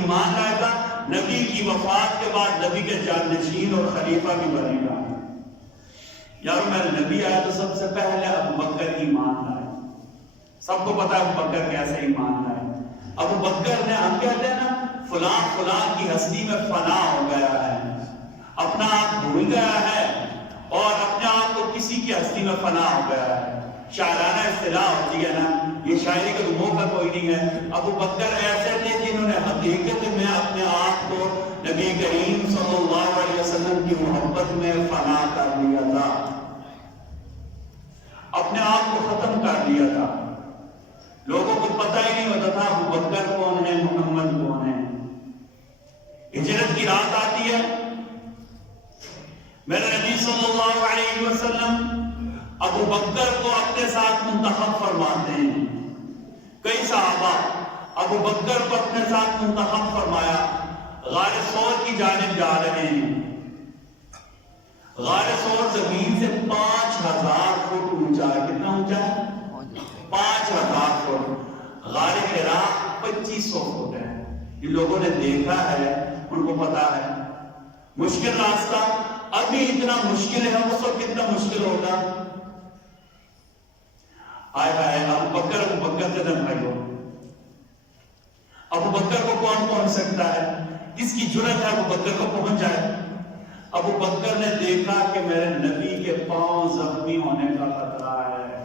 ایمان لائے گا، نبی کی وفات کے بعد نبی کے جانشین اور خلیفہ بھی بنے گا۔ یارو میرے نبی آیا تو سب سے پہلے ابو بکر ایمان لائے۔ سب کو پتا ہے ابو بکر کیسے ایمان لائے۔ ابو بکر نے، ہم کہتے ہیں نا فلاں فلاں کی ہستی میں فنا ہو گیا ہے، اپنا آپ بھول گیا ہے اور اپنے آپ کو کسی کی ہستی میں فنا ہو گیا ہے۔ شاعرانہ اصطلاح ہوتی ہے نا، یہ شاعری کا موقع کوئی نہیں ہے۔ ابو بکر ایسے تھے جنہوں نے حقیقت میں اپنے آپ کو نبی کریم صلی اللہ علیہ وسلم کی محبت میں فنا کر لیا تھا، اپنے آپ کو ختم کر لیا تھا۔ لوگوں کو پتہ ہی نہیں ہوتا تھا ابو بکر کون ہے، محمد کون ہے۔ ہجرت کی رات آتی ہے، میرے نبی صلی اللہ علیہ وسلم ابو بکر کو اپنے ساتھ منتخب فرماتے ہیں۔ کئی صحابہ ابو بکر کو اپنے ساتھ منتخب فرمایا، غار ثور کی جانب جا رہے ہیں۔ غار ثور زمین سے 5000 فٹ اونچا ہے۔ کتنا اونچا ہے؟ 5000 فٹ۔ غار حرا 2500 فٹ ہے۔ جن لوگوں نے دیکھا ہے ان کو پتا ہے مشکل راستہ ابھی اتنا مشکل ہے، اس وقت کتنا مشکل ہوگا۔ آئے آئے ابو بکر سے دم بھائیو، ابو بکر کو کون پہنچ سکتا ہے؟ کس کی جرأت ہے ابو بکر کو پہنچ جائے؟ ابو بکر نے دیکھا کہ میرے نبی کے پاؤں زخمی ہونے کا خطرہ ہے۔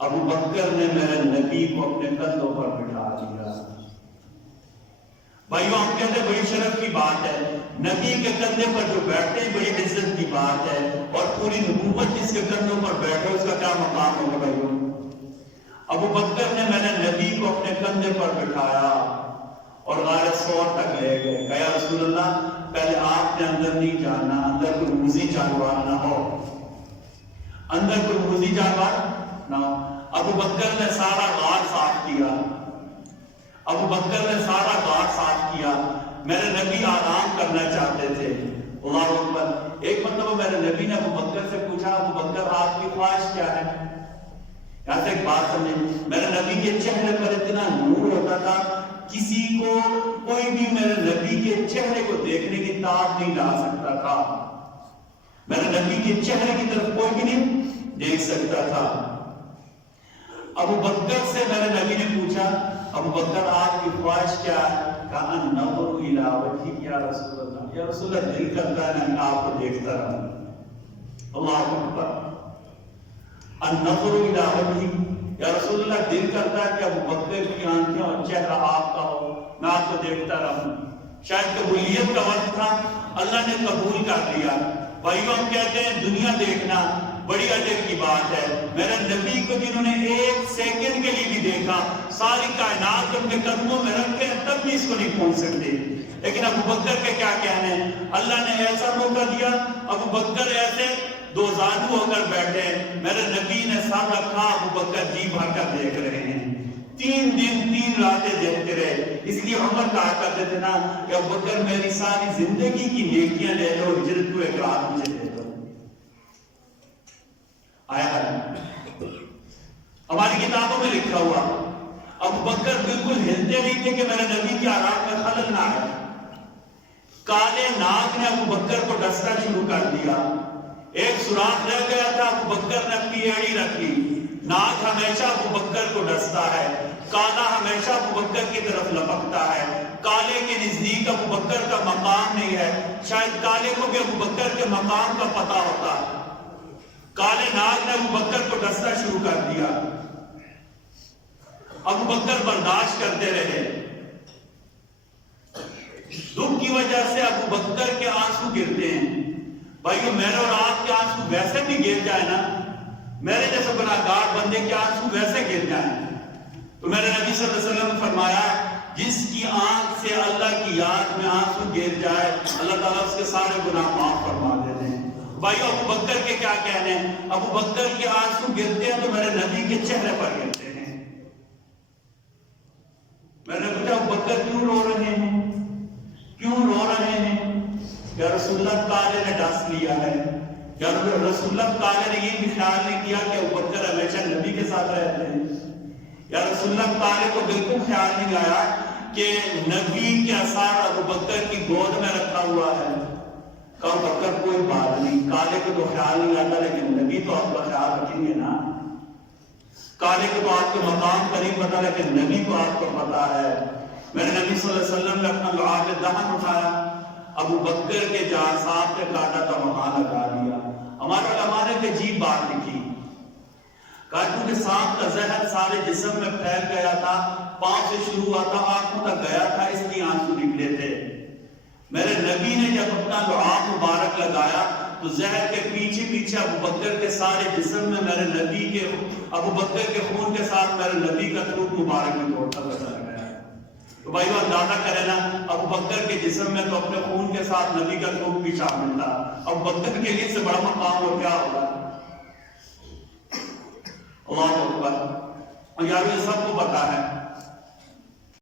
ابو بکر نے میرے نبی کو اپنے کندھوں پر بٹھا دیا۔ بھائیو ہم کہتے ہیں بڑی شرف کی بات ہے، نبی کے کندھے پر جو بیٹھتے ہیں بڑی عزت کی بات ہے، اور پوری نبوت جس کے کندھوں پر بیٹھے اس کا کیا مقام ہوگا بھائیو۔ ابو بکر نے میرے نبی کو اپنے کندھے پر بٹھایا اور غار ثور تک لے گئے۔ کہا یا رسول اللہ پہلے آپ نے اندر نہیں جانا، اندر کوئی موذی جانور نہ ہو، اندر کوئی موذی جانور نہ ہو۔ ابو بکر نے سارا غار صاف کیا، ابو بکر نے سارا غار صاف کیا۔ میرے نبی آرام کرنا چاہتے تھے۔ اللہ اکبر۔ ایک مرتبہ میرے نبی نے ابو بکر سے پوچھا، ابو بکر آپ کی خواہش کیا ہے؟ یہاں سے ایک بات سمجھیں، میرے نبی کے چہرے پر اتنا نور ہوتا تھا، کسی کو کوئی بھی میرے نبی کے چہرے کو دیکھنے کی تاب نہیں لا سکتا تھا۔ میرے نبی کے چہرے کی طرف کوئی بھی نہیں دیکھ سکتا تھا۔ ابو بکر سے میرے نبی نے پوچھا، ابو بکر آپ کی خواہش کیا ہے؟ کہا النظر الی وجہک یا رسول اللہ، یا رسول اللہ دل کرتا ہے میں آپ کو دیکھتا رہوں۔ اللہ اکبر۔ النظر الی وجہک یا رسول اللہ دل کرتا ہے کہ ابو بکر کی آنکھیں اور چہرہ آپ کا ہو، میں آپ کو دیکھتا رہوں۔ شاید قبولیت کا وقت تھا، اللہ نے قبول کر لیا۔ بھائیو ہم کہتے ہیں دنیا دیکھنا بڑی عجب کی بات ہے۔ میرے نبی کو جنہوں نے ایک سیکنڈ کے لیے بھی دیکھا، ساری کائنات ان کے قدموں میں رکھے تب بھی اس کو نہیں پہنچ سکتے، لیکن ابو بکر کے کیا کہنے، اللہ نے ایسا موقع دیا، ابو بکر ایسے دو زانو ہو کر بیٹھے، میرے نبی نے سر رکھا، ابو بکر جی بھر کر دیکھ رہے ہیں۔ 3 دن 3 راتیں دیکھتے رہے۔ اس لیے عمر کہا کرتے تھے نا کہ ابو بکر میری ساری زندگی کی نیکیاں لے لو، ہجرت کو ایک رات مجھے دے دو۔ آیا ہے ہماری کتابوں میں لکھا ہوا، ابو بکر بالکل ہلتے نہیں تھے کہ میرے نبی کی آرام میں خلل نہ آئے۔ کالے ناگ نے ابو بکر کو ڈسنا شروع کر دیا، ایک سوراخ رہ گیا تھا، ابو بکر نے اپنی ایڑی رکھی۔ ناگ ہمیشہ ابو بکر کو ڈستا ہے، کالا ہمیشہ ابو بکر کی طرف لپکتا ہے، کالے کے نزدیک ابو بکر کا مقام نہیں ہے، شاید کالے کو بھی ابو بکر کے مقام کا پتہ ہوتا۔ کالے ناگ نے ابو بکر کو ڈسنا شروع کر دیا، ابو بکر برداشت کرتے رہے۔ دکھ کی وجہ سے ابو بکر کے آنسو گرتے ہیں۔ بھائیو میرے اور آپ کے آنسو ویسے بھی گر جائے نا، میرے جیسے گناہگار بندے کے آنسو ویسے گر جائیں، تو میرے نبی صلی اللہ علیہ وسلم نے فرمایا جس کی آنکھ سے اللہ کی یاد میں آنسو گر جائے اللہ تعالیٰ اس کے سارے گناہ معاف فرما دیتے ہیں۔ بھائیو ابو بکر کے کیا کہنے ہیں، ابو بکر کے آنسو گرتے ہیں تو میرے نبی کے چہرے پر گرتے ہیں۔ میں نے پوچھا ابو بکر کیوں رو رہے ہیں، کیوں رو رہے ہیں؟ یا رسول اللہ کالے نے ڈس لیا ہے، یا رسول اللہ کالے نے یہ بھی خیال نہیں کیا کہ ابو بکر ہمیشہ نبی کے ساتھ رہتے ہیں، یا رسول اللہ کالے کو بالکل خیال نہیں آیا کہ نبی کے اثار ابو بکر کی گود میں رکھا ہوا ہے؟ کہا بکر کوئی بات نہیں، کالے کو تو خیال نہیں آتا لیکن نبی تو آپ کا خیال رکھیں گے نا۔ کالے کو تو آپ کے مقام کا نہیں پتا لیکن نبی کو آپ کو پتا ہے۔ میں نے نبی صلی اللہ علیہ وسلم نے اپنا لعاب دہن اٹھایا، ابو بکر کے جہاں صاحب نے کاٹا تھا وہاں لگا دیا۔ ہمارے علماء نے ایک عجیب بات لکھی، کہا کیونکہ سانپ کا زہر سارے جسم میں پھیل گیا تھا، پاؤں سے شروع ہوا تھا آنکھوں تک گیا تھا، اس لیے آنسو نکلے تھے۔ میرے نبی نے جب اپنا لعاب مبارک لگایا تو زہر کے پیچھے پیچھے ابو بکر کے سارے جسم میں میرے نبی کے ابو بکر کے خون کے ساتھ میرے نبی کا تھوک مبارک بھی توڑتا چلا گیا۔ تو بھائی وہ اندازہ کرے نا، ابو بکر کے جسم میں تو اپنے خون کے ساتھ نبی کا تھوک بھی شامل تھا، ابو بکر کے لیے سے بڑا مقام اور کیا ہوگا؟ اللہ اکبر۔ اور یار یہ سب کو پتا ہے